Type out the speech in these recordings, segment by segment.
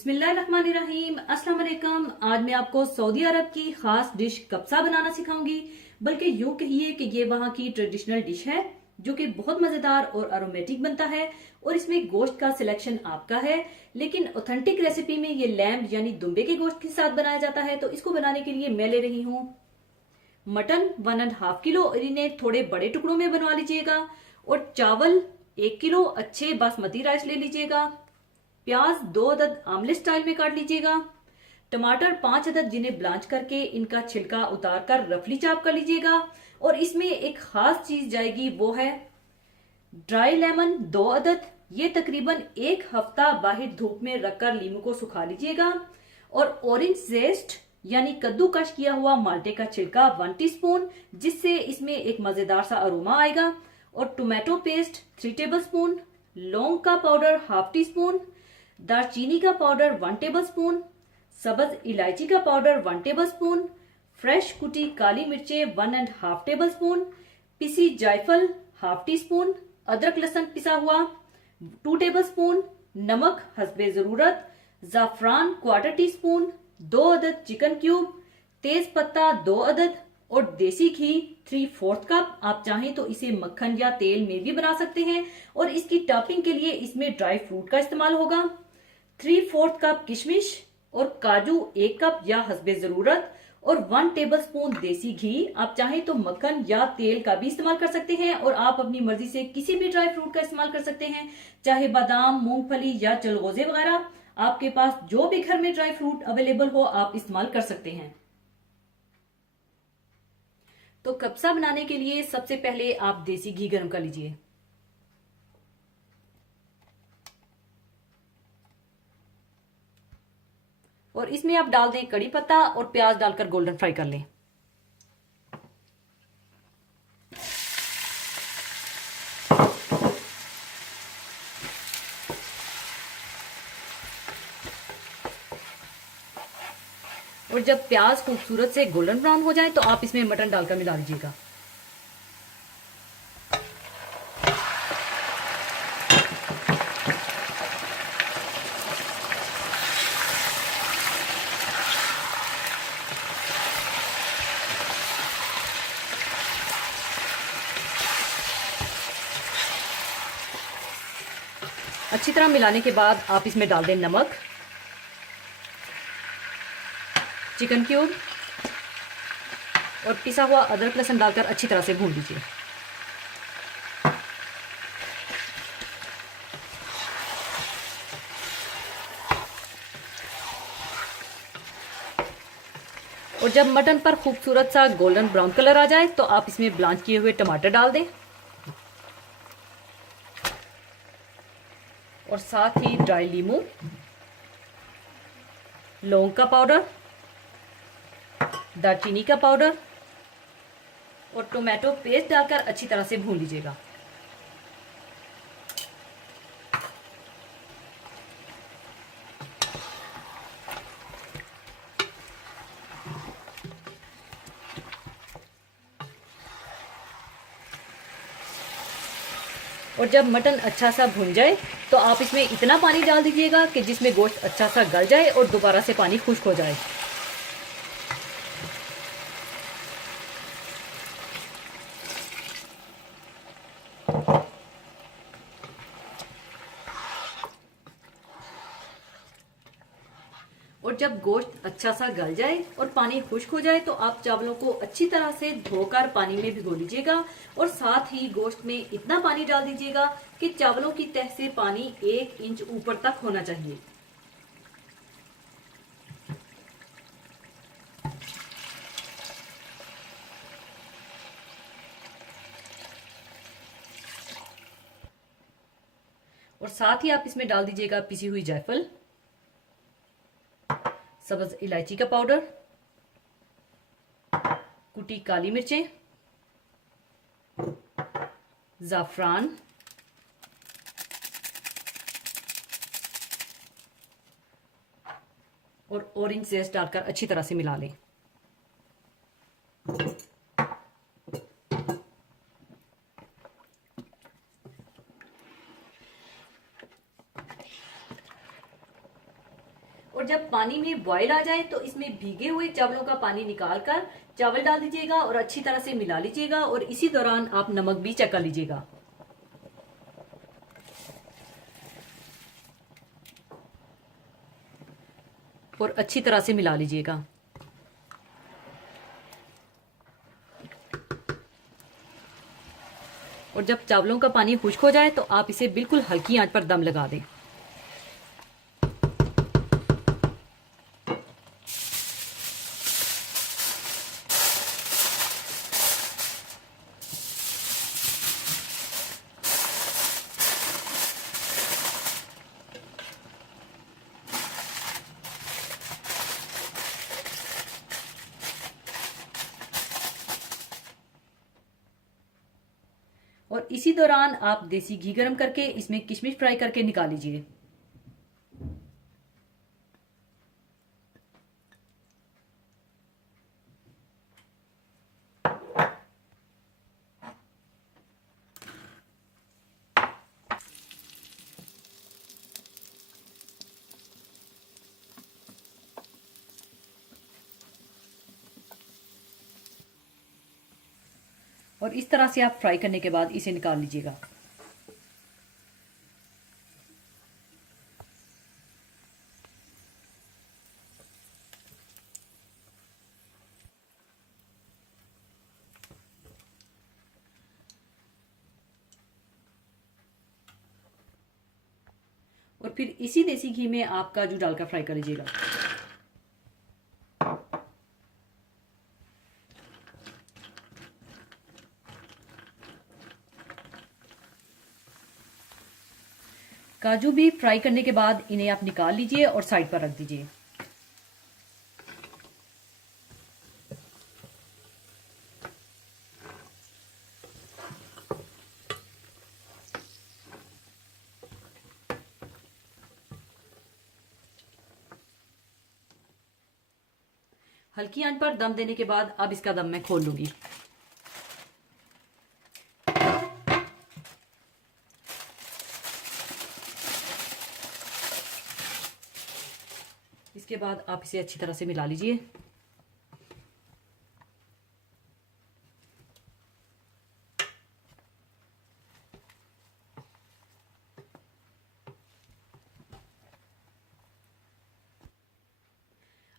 बिस्मिल्लाहिर्रहमानिर्रहीम, अस्सलाम वालेकुम। आज मैं आपको सऊदी अरब की खास डिश कब्सा बनाना सिखाऊंगी। बल्कि यूं कहिए कि ये वहाँ की ट्रेडिशनल डिश है जो कि बहुत मजेदार और अरोमेटिक बनता है। और इसमें गोश्त का सिलेक्शन आपका है, लेकिन ऑथेंटिक रेसिपी में ये लैम्ब यानी दुम्बे के गोश्त के साथ बनाया जाता है। तो इसको बनाने के लिए मैं ले रही हूँ मटन 1.5 किलो, और इन्हें थोड़े बड़े टुकड़ों में बनवा लीजिएगा। और चावल 1 किलो अच्छे बासमती राइस ले लीजिएगा। प्याज 2 अदद आमलेट स्टाइल में काट लीजिएगा। टमाटर 5 अदद, जिन्हें ब्लांच करके इनका छिलका उतार कर रफली चाप कर लीजिएगा। और इसमें एक खास चीज जाएगी, वो है ड्राई लेमन 2 अदद। ये तकरीबन 1 हफ्ता बाहर धूप में रखकर लीमू को सुखा लीजिएगा। और ऑरेंज जेस्ट यानी कद्दूकश किया हुआ माल्टे का छिलका 1 टीस्पून, जिससे इसमें एक मजेदार सा अरोमा आएगा। और टोमेटो पेस्ट 3 टेबलस्पून, लौंग का पाउडर 1/2 टीस्पून, दालचीनी का पाउडर 1 टेबलस्पून, सब्ज इलायची का पाउडर 1 टेबलस्पून, फ्रेश कुटी काली मिर्चें 1.5 टेबलस्पून, पिसी जायफल 1/2 टीस्पून, अदरक लहसुन पिसा हुआ 2 टेबलस्पून, नमक हस्बे जरूरत, जाफरान 1/4 टीस्पून, 2 अदद चिकन क्यूब, तेज पत्ता 2 अदद, और देसी घी 3/4 कप। आप चाहें तो इसे मक्खन या तेल में भी बना सकते हैं। और इसकी टॉपिंग के लिए इसमें ड्राई फ्रूट का इस्तेमाल होगा। 3/4 कप किशमिश और काजू 1 कप या हस्बे जरूरत, और 1 टेबलस्पून देसी घी। आप चाहें तो मक्खन या तेल का भी इस्तेमाल कर सकते हैं। और आप अपनी मर्जी से किसी भी ड्राई फ्रूट का इस्तेमाल कर सकते हैं, चाहे बादाम, मूंगफली या चलगोजे वगैरह। आपके पास जो भी घर में ड्राई फ्रूट अवेलेबल हो आप इस्तेमाल कर सकते हैं। तो कब्सा बनाने के लिए सबसे पहले आप देसी घी गर्म कर लीजिए। और इसमें आप डाल दें कड़ी पत्ता और प्याज डालकर गोल्डन फ्राई कर लें। और जब प्याज खूबसूरत से गोल्डन ब्राउन हो जाए तो आप इसमें मटन डालकर मिला लीजिएगा। अच्छी तरह मिलाने के बाद आप इसमें डाल दें नमक, चिकन क्यूब और पिसा हुआ अदरक लहसुन डालकर अच्छी तरह से भून लीजिए। और जब मटन पर खूबसूरत सा गोल्डन ब्राउन कलर आ जाए तो आप इसमें ब्लांच किए हुए टमाटर डाल दें, और साथ ही ड्राई लीमू, लौंग का पाउडर, दालचीनी का पाउडर और टोमेटो पेस्ट डालकर अच्छी तरह से भून लीजिएगा। और जब मटन अच्छा सा भुन जाए तो आप इसमें इतना पानी डाल दीजिएगा कि जिसमें गोश्त अच्छा सा गल जाए और दोबारा से पानी खुश्क हो जाए। और जब गोश्त अच्छा सा गल जाए और पानी खुश्क हो जाए तो आप चावलों को अच्छी तरह से धोकर पानी में भिगो लीजिएगा। और साथ ही गोश्त में इतना पानी डाल दीजिएगा कि चावलों की तह से पानी 1 इंच ऊपर तक होना चाहिए। और साथ ही आप इसमें डाल दीजिएगा पिसी हुई जायफल, सब्ज इलायची का पाउडर, कुटी काली मिर्चें, जाफरान, और ऑरेंज जेस्ट डालकर अच्छी तरह से मिला लें। जब पानी में बॉईल आ जाए तो इसमें भीगे हुए चावलों का पानी निकालकर चावल डाल दीजिएगा और अच्छी तरह से मिला लीजिएगा और इसी दौरान आप नमक भी चखा लीजिएगा। और अच्छी तरह से मिला लीजिएगा। और जब चावलों का पानी खुश्क हो जाए तो आप इसे बिल्कुल हल्की आंच पर दम लगा दें। और इसी दौरान आप देसी घी गरम करके इसमें किशमिश फ्राई करके निकाल लीजिए। और इस तरह से आप फ्राई करने के बाद इसे निकाल लीजिएगा। और फिर इसी देसी घी में आप काजू डालकर फ्राई कर लीजिएगा। काजू भी फ्राई करने के बाद इन्हें आप निकाल लीजिए और साइड पर रख दीजिए। हल्की आंच पर दम देने के बाद अब इसका दम मैं खोल लूंगी। इसके बाद आप इसे अच्छी तरह से मिला लीजिए।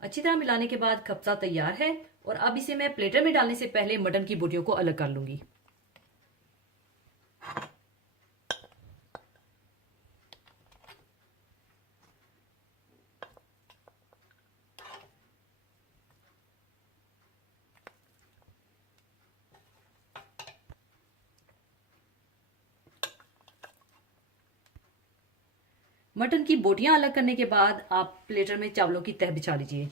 अच्छी तरह मिलाने के बाद कब्सा तैयार है और अब इसे मैं प्लेटर में डालने से पहले मटन की बोटियों को अलग कर लूंगी। मटन की बोटियां अलग करने के बाद आप प्लेटर में चावलों की तह बिछा लीजिए।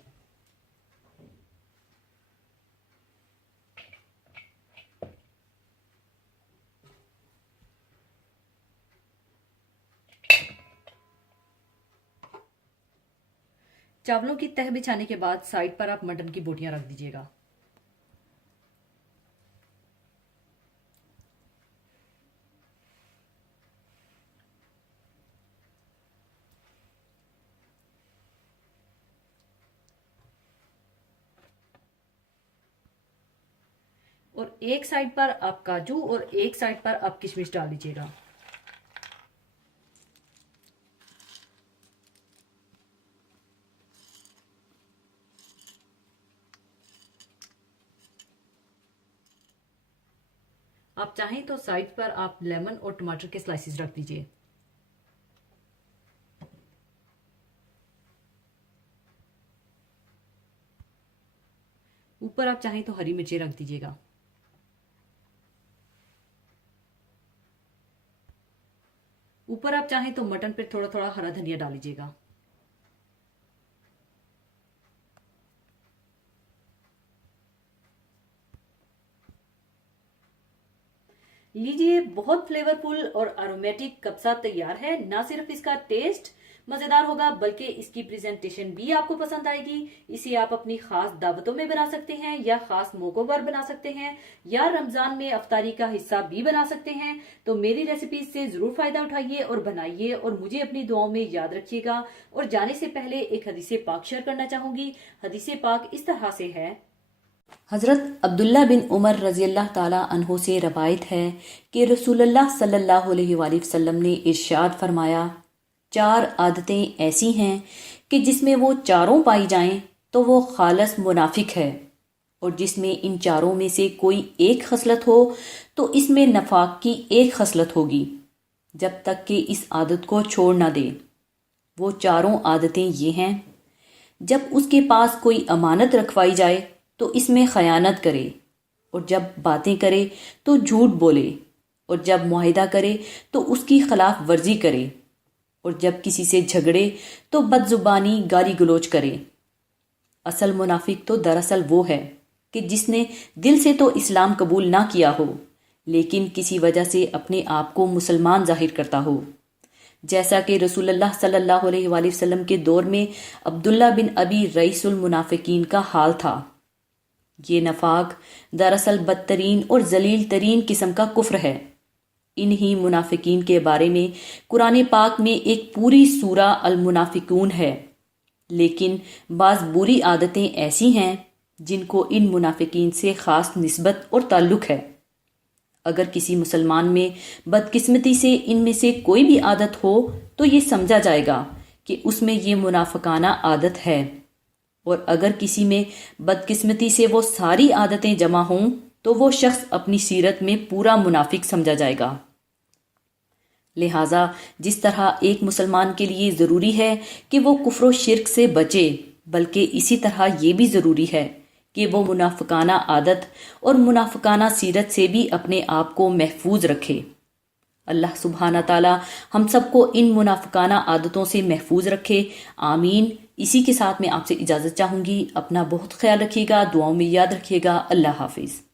चावलों की तह बिछाने के बाद साइड पर आप मटन की बोटियां रख दीजिएगा। और एक साइड पर आप काजू और एक साइड पर आप किशमिश डाल दीजिएगा। आप चाहें तो साइड पर आप लेमन और टमाटर के स्लाइसेस रख दीजिए। ऊपर आप चाहें तो हरी मिर्ची रख दीजिएगा। ऊपर आप चाहें तो मटन पे थोड़ा थोड़ा हरा धनिया डाल लीजिएगा। लीजिए, बहुत फ्लेवरफुल और अरोमेटिक कब्सा तैयार है। ना सिर्फ इसका टेस्ट मजेदार होगा, बल्कि इसकी प्रेजेंटेशन भी आपको पसंद आएगी। इसे आप अपनी खास दावतों में बना सकते हैं या खास मौकों पर बना सकते हैं या रमजान में अफ्तारी का हिस्सा भी बना सकते हैं। तो मेरी रेसिपी से जरूर फायदा उठाइए और बनाइए और मुझे अपनी दुआओं में याद रखिएगा। और जाने से पहले एक हदीसे पाक शेयर करना चाहूंगी। हदीसे पाक इस तरह से है। हजरत अब्दुल्ला बिन उमर रजी अल्लाह ताला अन्हो से रवायत है कि रसूलुल्लाह सल्लल्लाहु अलैहि वसल्लम ने इरशाद फरमाया, 4 आदतें ऐसी हैं कि जिसमें वो चारों पाई जाएं तो वो खालस मुनाफिक है, और जिसमें इन चारों में से कोई एक खसलत हो तो इसमें नफाक की एक खसलत होगी, जब तक कि इस आदत को छोड़ ना दे। वो चारों आदतें ये हैं, जब उसके पास कोई अमानत रखवाई जाए तो इसमें खयानत करे, और जब बातें करे तो झूठ बोले, और जब मुआहिदा करे तो उसकी खिलाफ वर्जी करे, और जब किसी से झगड़े तो बदजुबानी गाली गलोच करे। असल मुनाफिक तो दरअसल वो है कि जिसने दिल से तो इस्लाम कबूल ना किया हो, लेकिन किसी वजह से अपने आप को मुसलमान जाहिर करता हो, जैसा कि रसूलुल्लाह सल्लल्लाहु अलैहि वसल्लम के दौर में अब्दुल्ला बिन अबी रईसुल मुनाफिकीन का हाल था। ये नफाक दरअसल बदतरीन और जलील तरीन किस्म का कुफ्र है। इन्हीं मुनाफिकीन के बारे में कुरान पाक में एक पूरी सूरा अल मुनाफिकून है, लेकिन बाज बुरी आदतें ऐसी हैं जिनको इन मुनाफिकीन से खास निस्बत और ताल्लुक है। अगर किसी मुसलमान में बदकिस्मती से इनमें से कोई भी आदत हो तो ये समझा जाएगा कि उसमें ये मुनाफिकाना आदत है, और अगर किसी में बदकिस्मती से वो सारी आदतें जमा हों तो वो शख्स अपनी सीरत में पूरा मुनाफिक समझा जाएगा। लिहाजा जिस तरह एक मुसलमान के लिए ज़रूरी है कि वो कुफ्र शिर्क से बचे, बल्कि इसी तरह ये भी ज़रूरी है कि वो मुनाफिकाना आदत और मुनाफिकाना सीरत से भी अपने आप को महफूज रखे। अल्लाह सुब्हाना ताला हम सबको इन मुनाफिकाना आदतों से महफूज रखे, आमीन। इसी के साथ मैं आपसे इजाज़त चाहूँगी। अपना बहुत ख्याल रखिएगा, दुआओं में याद रखिएगा। अल्लाह हाफिज़।